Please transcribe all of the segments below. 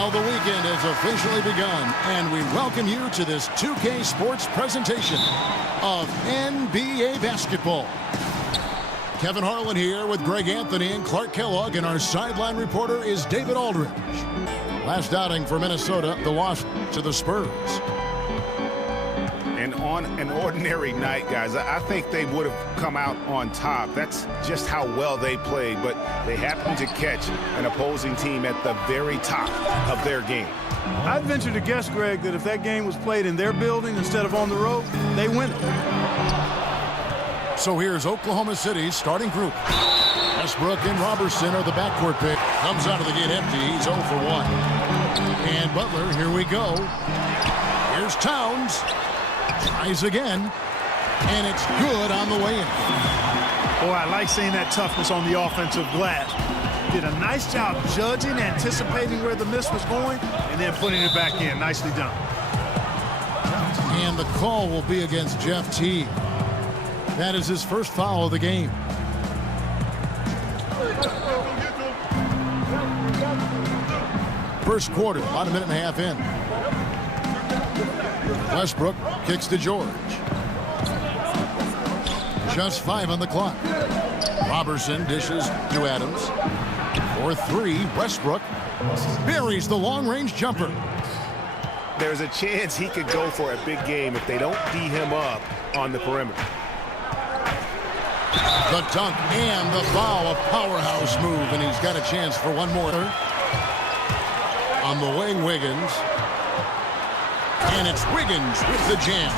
Well, the weekend has officially begun, and we welcome you to this 2K Sports presentation of NBA basketball. Kevin Harlan here with Greg Anthony and Clark Kellogg, and our sideline reporter is David Aldridge. Last outing for Minnesota, the loss to the Spurs. And on an ordinary night, guys, I think they would have come out on top. That's just how well they played, but they happened to catch an opposing team at the very top of their game. I'd venture to guess, Greg, that if that game was played in their building instead of on the road, they win it. So here's Oklahoma City's starting group. Westbrook and Robertson are the backcourt pick. Comes out of the gate empty. He's 0 for 1. And Butler, here we go. Here's Towns. Tries again, and it's good on the way in. Boy, I like seeing that toughness on the offensive glass. Did a nice job judging, anticipating where the miss was going, and then putting it back in. Nicely done. And the call will be against Jeff Teague. That is his first foul of the game. First quarter, about a minute and a half in. Westbrook kicks to George. Just 5 on the clock. Robertson dishes to Adams. For 3, Westbrook buries the long-range jumper. There's a chance he could go for a big game if they don't D him up on the perimeter. The dunk and the foul, a powerhouse move, and he's got a chance for one more. On the wing, Wiggins. And it's Wiggins with the jam.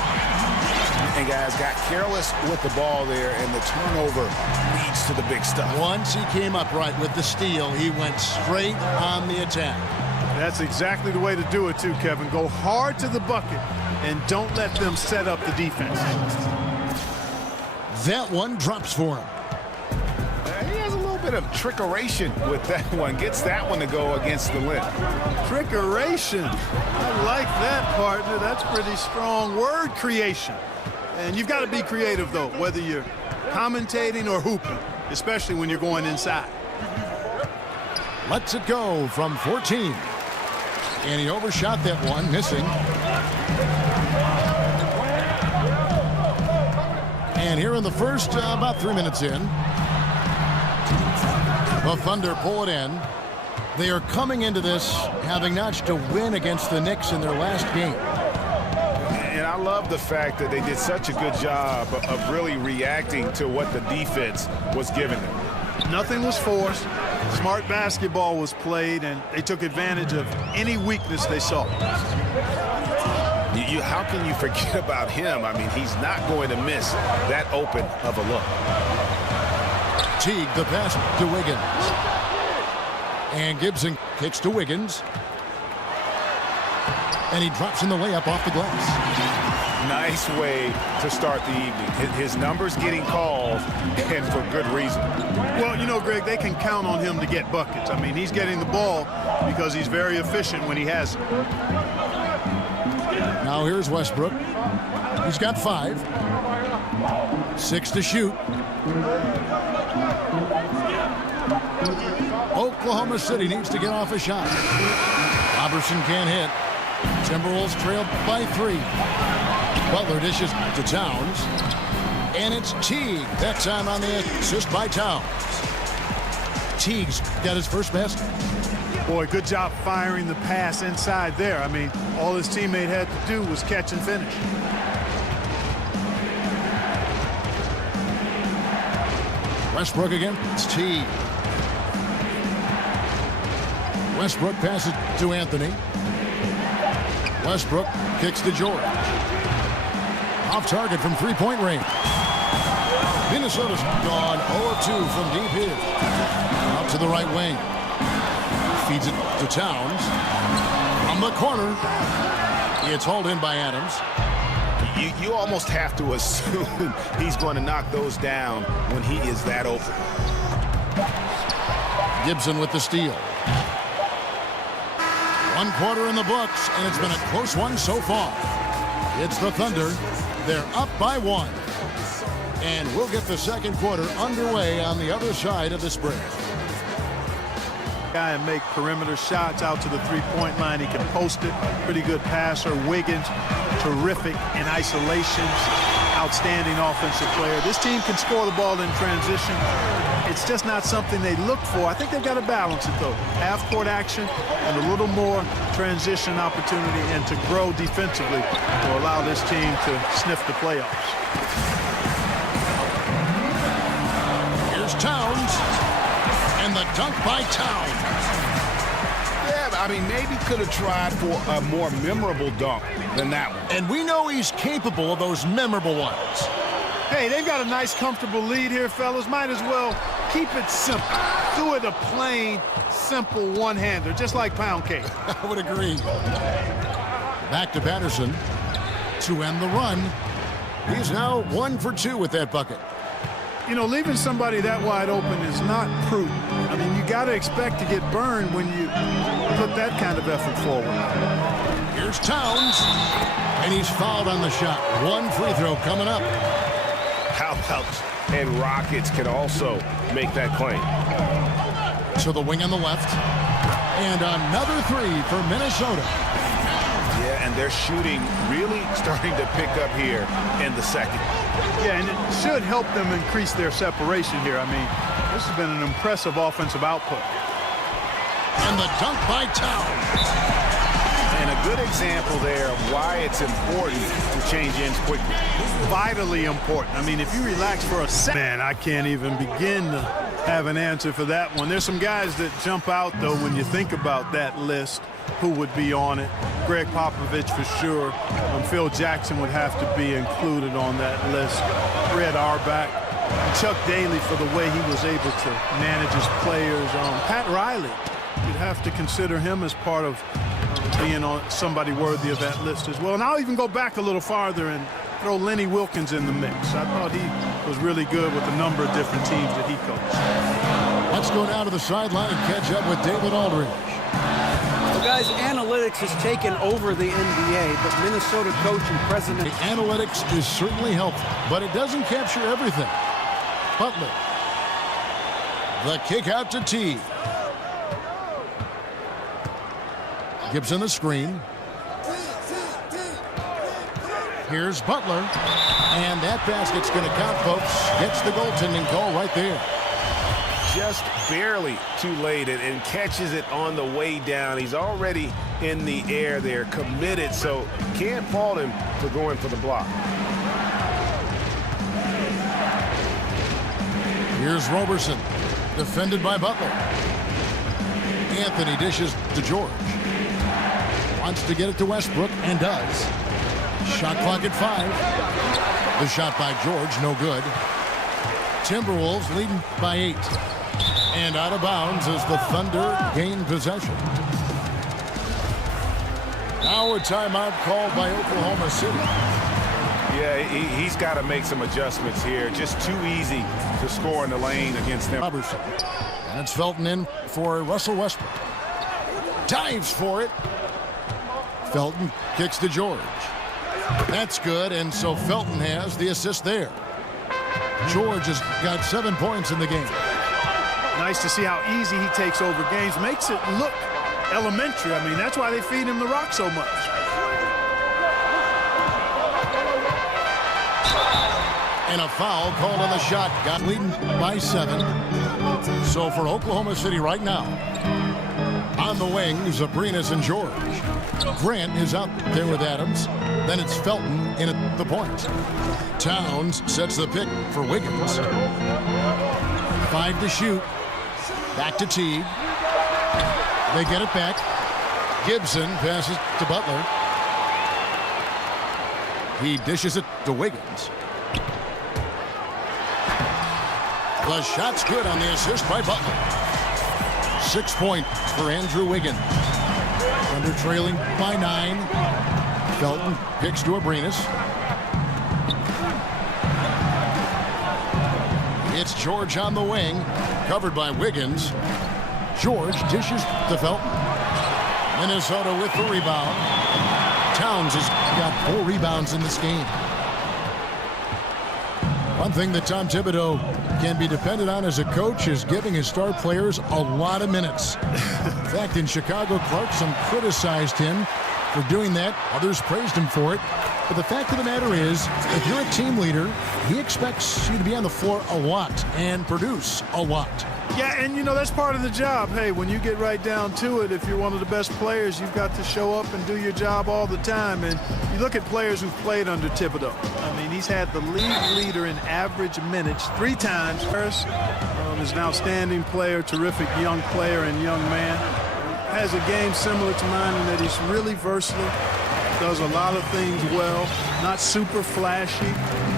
And guys got careless with the ball there, and the turnover leads to the big stuff. Once he came up right with the steal, he went straight on the attack. That's exactly the way to do it, too, Kevin. Go hard to the bucket and don't let them set up the defense. That one drops for him. He has a little bit of trickeration with that one. Gets that one to go against the limb. Trickeration. I like that, partner. That's pretty strong word creation. And you've got to be creative, though, whether you're commentating or hooping, especially when you're going inside. Lets it go from 14. And he overshot that one, missing. And here in the first, about 3 minutes in, the Thunder pull it in. They are coming into this having notched a win against the Knicks in their last game. And I love the fact that they did such a good job of really reacting to what the defense was giving them. Nothing was forced. Smart basketball was played, and they took advantage of any weakness they saw. How can you forget about him? I mean, he's not going to miss that open of a look. Teague, the pass to Wiggins. And Gibson kicks to Wiggins. And he drops in the layup off the glass. Nice way to start the evening. His numbers getting called, and for good reason. Well, you know, Greg, they can count on him to get buckets. I mean, he's getting the ball because he's very efficient when he has it. Now here's Westbrook. He's got 5. 6 to shoot. Oklahoma City needs to get off a shot. Robertson can't hit. Timberwolves trail by 3. Butler dishes to Towns. And it's Teague. That time on the assist by Towns. Teague's got his first basket. Boy, good job firing the pass inside there. I mean, all his teammate had to do was catch and finish. Westbrook again. It's Teague. Westbrook passes to Anthony. Westbrook kicks to George. Off target from three-point range. Minnesota's gone 0-2 from deep here. Out to the right wing. Feeds it to Towns. From the corner. It's hauled in by Adams. You almost have to assume he's going to knock those down when he is that open. Gibson with the steal. 1 quarter in the books, and it's been a close one so far. It's the Thunder. They're up by 1. And we'll get the second quarter underway on the other side of this break. Guy and make perimeter shots out to the three-point line. He can post it. Pretty good passer. Wiggins, terrific in isolations. Outstanding offensive player. This team can score the ball in transition. It's just not something they look for. I think they've got to balance it, though. Half-court action and a little more transition opportunity, and to grow defensively to allow this team to sniff the playoffs. Here's Towns, and the dunk by Towns. Yeah, I mean, maybe could have tried for a more memorable dunk than that one. And we know he's capable of those memorable ones. Hey, they've got a nice, comfortable lead here, fellas. Might as well keep it simple. Do it a plain, simple one-hander, just like pound cake. I would agree. Back to Patterson to end the run. He's now 1 for 2 with that bucket. You know, leaving somebody that wide open is not prudent. I mean, you got to expect to get burned when you put that kind of effort forward. Here's Towns, and he's fouled on the shot. 1 free throw coming up. How about, and Rockets can also make that claim. To the wing on the left, and another 3 for Minnesota. Yeah, and they're shooting really starting to pick up here in the second. Yeah, and it should help them increase their separation here. I mean, this has been an impressive offensive output. And the dunk by Towns. And a good example there of why it's important to change ends quickly. Vitally important. I mean, if you relax for a second, man, I can't even begin to have an answer for that one. There's some guys that jump out, though, when you think about that list. Who would be on it? Greg Popovich for sure. Phil Jackson would have to be included on that list. Fred Auerbach. Chuck Daly for the way he was able to manage his players. Pat Riley, you'd have to consider him as part of being on somebody worthy of that list as well. And I'll even go back a little farther and throw Lenny Wilkins in the mix. I thought he was really good with a number of different teams that he coached. Let's go down to the sideline and catch up with David Aldridge. Guys, analytics has taken over the NBA, but Minnesota coach and president... The analytics is certainly helpful, but it doesn't capture everything. Butler. The kick out to T. Gibson the screen. Here's Butler. And that basket's going to count, folks. Gets the goaltending call right there. Just barely too late and catches it on the way down. He's already in the air there, committed, so can't fault him for going for the block. Here's Roberson, defended by Butler. Anthony dishes to George. Wants to get it to Westbrook, and does. Shot clock at 5. The shot by George, no good. Timberwolves leading by 8. And out of bounds as the Thunder gain possession. Now a timeout called by Oklahoma City. Yeah, he's got to make some adjustments here. Just too easy to score in the lane against them. Robertson. And it's Felton in for Russell Westbrook. Dives for it. Felton kicks to George. That's good, and so Felton has the assist there. George has got 7 points in the game. Nice to see how easy he takes over games. Makes it look elementary. I mean, that's why they feed him the rock so much. And a foul called on the shot. Got leading by 7. So for Oklahoma City right now, on the wings, Abrinas and George. Grant is out there with Adams. Then it's Felton in at the point. Towns sets the pick for Wiggins. 5 to shoot. Back to Teague. They get it back. Gibson passes to Butler. He dishes it to Wiggins. The shot's good on the assist by Butler. 6 points for Andrew Wiggins. Thunder trailing by 9. Felton picks to Abrinas. It's George on the wing, covered by Wiggins. George dishes to Felton. Minnesota with the rebound. Towns has got 4 rebounds in this game. One thing that Tom Thibodeau can be depended on as a coach is giving his star players a lot of minutes. In fact, in Chicago, Clarkson criticized him for doing that. Others praised him for it. But the fact of the matter is, if you're a team leader, he expects you to be on the floor a lot and produce a lot. Yeah, and you know, that's part of the job. Hey, when you get right down to it, if you're one of the best players, you've got to show up and do your job all the time. And you look at players who've played under Thibodeau. I mean, he's had the league leader in average minutes 3 times. Harris is an outstanding player, terrific young player and young man. Has a game similar to mine in that he's really versatile. Does a lot of things well, not super flashy,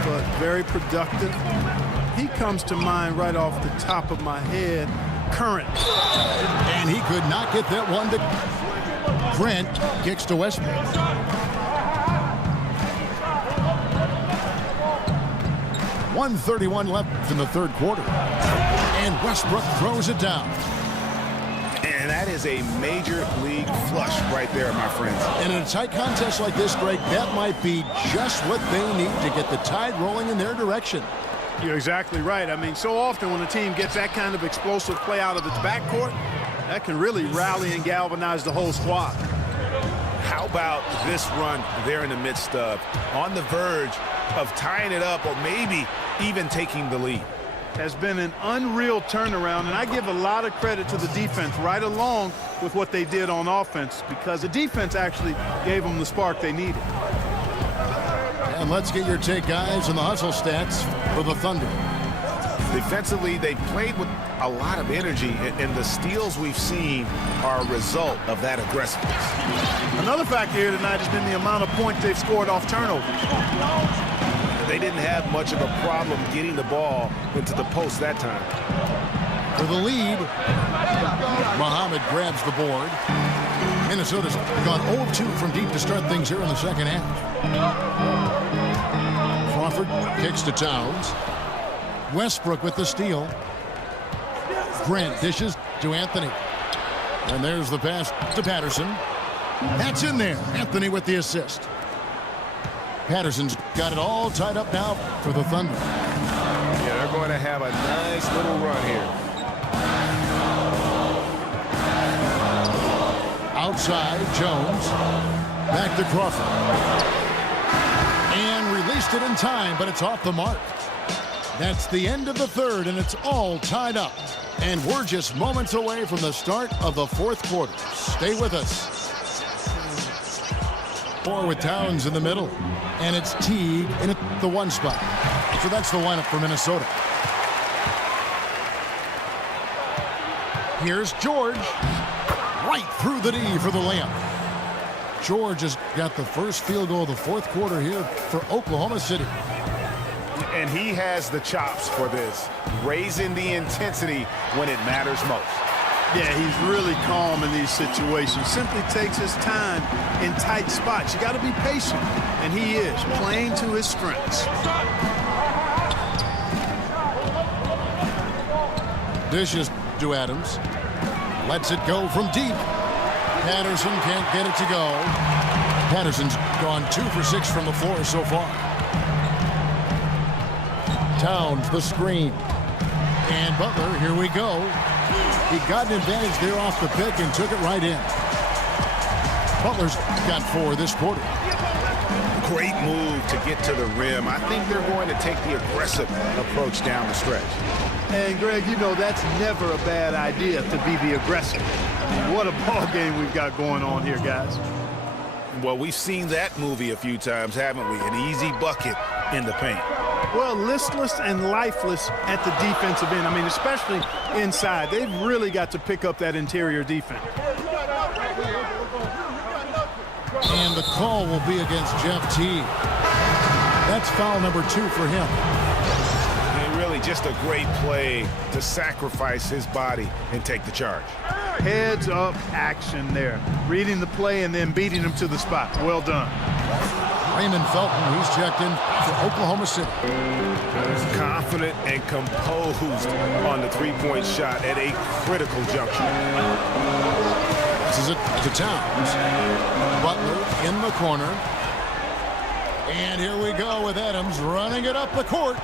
but very productive. He comes to mind right off the top of my head, current. And he could not get that one to Grant. Kicks to Westbrook. .131 left in the third quarter. And Westbrook throws it down. And that is a major league flush right there, my friends. And in a tight contest like this, Greg, that might be just what they need to get the tide rolling in their direction. You're exactly right. I mean, so often when a team gets that kind of explosive play out of its backcourt, that can really rally and galvanize the whole squad. How about this run they're in the midst of, on the verge of tying it up or maybe even taking the lead? Has been an unreal turnaround, and I give a lot of credit to the defense right along with what they did on offense, because the defense actually gave them the spark they needed. And let's get your take, guys, on the hustle stats for the Thunder. Defensively, they played with a lot of energy, and the steals we've seen are a result of that aggressiveness. Another factor here tonight has been the amount of points they've scored off turnover. They didn't have much of a problem getting the ball into the post that time. For the lead, Muhammad grabs the board. Minnesota's gone 0-2 from deep to start things here in the second half. Crawford kicks to Towns. Westbrook with the steal. Grant dishes to Anthony. And there's the pass to Patterson. That's in there. Anthony with the assist. Patterson's got it all tied up now for the Thunder. Yeah, they're going to have a nice little run here. Outside, Jones. Back to Crawford. And released it in time, but it's off the mark. That's the end of the third, and it's all tied up. And we're just moments away from the start of the fourth quarter. Stay with us. 4 with Towns in the middle. And it's Teague in at the 1 spot. So that's the lineup for Minnesota. Here's George. Right through the D for the layup. George has got the first field goal of the fourth quarter here for Oklahoma City. And he has the chops for this, raising the intensity when it matters most. Yeah, he's really calm in these situations. Simply takes his time in tight spots. You got to be patient, and he is playing to his strengths. Dishes to Adams. Lets it go from deep. Patterson can't get it to go. Patterson's gone 2 for 6 from the floor so far. Towns, the screen. And Butler, here we go. He got an advantage there off the pick and took it right in. Butler's got 4 this quarter. Great move to get to the rim. I think they're going to take the aggressive approach down the stretch. And, Greg, you know that's never a bad idea to be the aggressor. I mean, what a ball game we've got going on here, guys. Well, we've seen that movie a few times, haven't we? An easy bucket in the paint. Well, listless and lifeless at the defensive end. I mean, especially inside. They've really got to pick up that interior defense. And the call will be against Jeff Teague. That's foul number 2 for him. And really just a great play to sacrifice his body and take the charge. Heads up action there. Reading the play and then beating him to the spot. Well done. Raymond Felton, he's checked in for Oklahoma City. Confident and composed on the three-point shot at a critical juncture. This is it to Towns. Butler in the corner. And here we go with Adams running it up the court.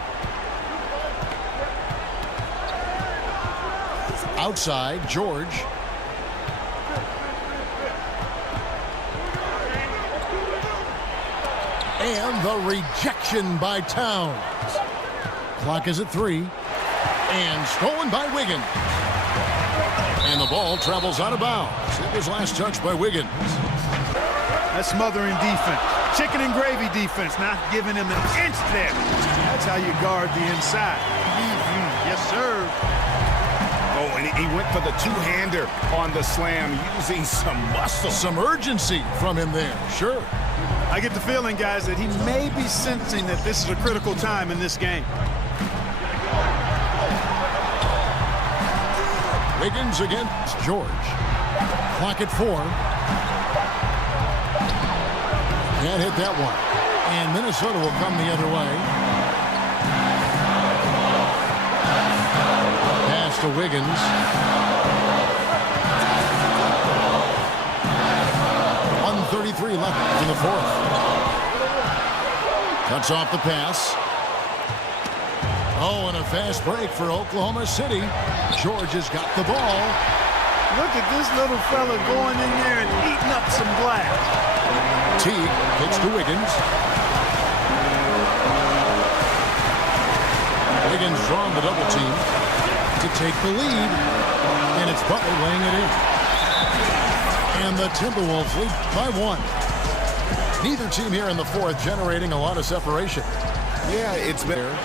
Outside, George. And the rejection by Towns. Clock is at 3. And stolen by Wiggins. And the ball travels out of bounds. It was last touched by Wiggins. That's smothering defense. Chicken and gravy defense, not giving him an inch there. That's how you guard the inside. Yes, sir. Oh, and he went for the two-hander on the slam, using some muscle. Some urgency from him there, sure. I get the feeling, guys, that he may be sensing that this is a critical time in this game. Wiggins against George. Clock at 4. Can't hit that one. And Minnesota will come the other way. Pass to Wiggins. 1:33 left in the fourth. Cuts off the pass. Oh, and a fast break for Oklahoma City. George has got the ball. Look at this little fella going in there and eating up some glass. Teague pitch to Wiggins. Wiggins drawing the double team to take the lead. And it's Butler laying it in. And the Timberwolves lead by 1. Neither team here in the fourth generating a lot of separation. Yeah, it's been there.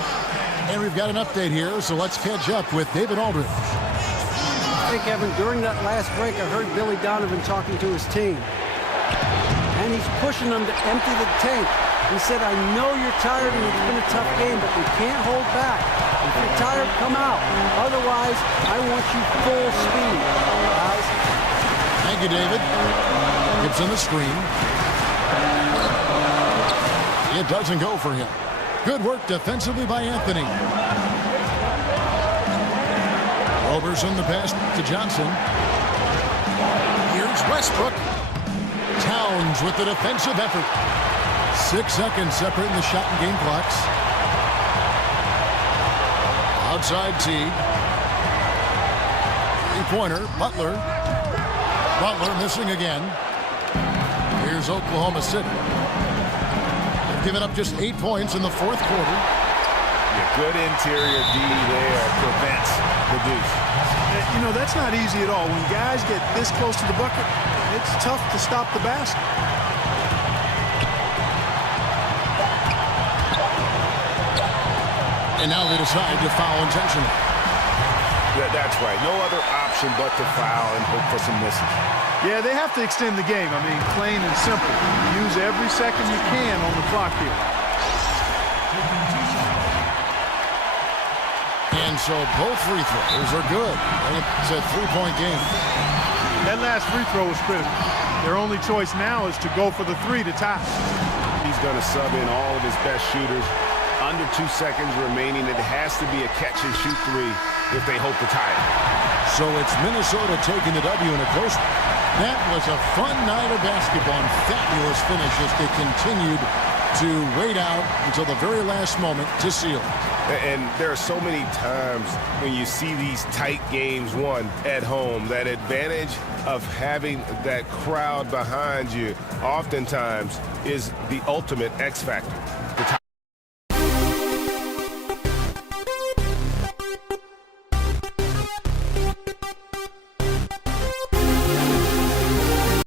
And we've got an update here, so let's catch up with David Aldridge. Hey, Kevin, during that last break, I heard Billy Donovan talking to his team. And he's pushing them to empty the tank. He said, I know you're tired and it's been a tough game, but we can't hold back. If you're tired, come out. Otherwise, I want you full speed, guys. Thank you, David. Gibson the screen. It doesn't go for him. Good work defensively by Anthony. Roberson the pass to Johnson. Here's Westbrook. Towns with the defensive effort. 6 seconds separating the shot and game clocks. Outside Teague. Three-pointer, Butler. Butler missing again. Here's Oklahoma City. They've given up just 8 points in the fourth quarter. Yeah, good interior D there prevents the deuce. You know, that's not easy at all. When guys get this close to the bucket, it's tough to stop the basket. And now they decide to foul intentionally. Yeah, that's right. No other option but to foul and hope for some misses. Yeah, they have to extend the game. I mean, plain and simple. Use every second you can on the clock here. And so both free throws are good. It's a three-point game. That last free throw was critical. Their only choice now is to go for the 3 to tie. He's going to sub in all of his best shooters. Under 2 seconds remaining. It has to be a catch-and-shoot 3 if they hope to tie it. So it's Minnesota taking the W in a close one. That was a fun night of basketball and fabulous finish as they continued to wait out until the very last moment to seal it. And there are so many times when you see these tight games won at home, that advantage of having that crowd behind you oftentimes is the ultimate X factor. The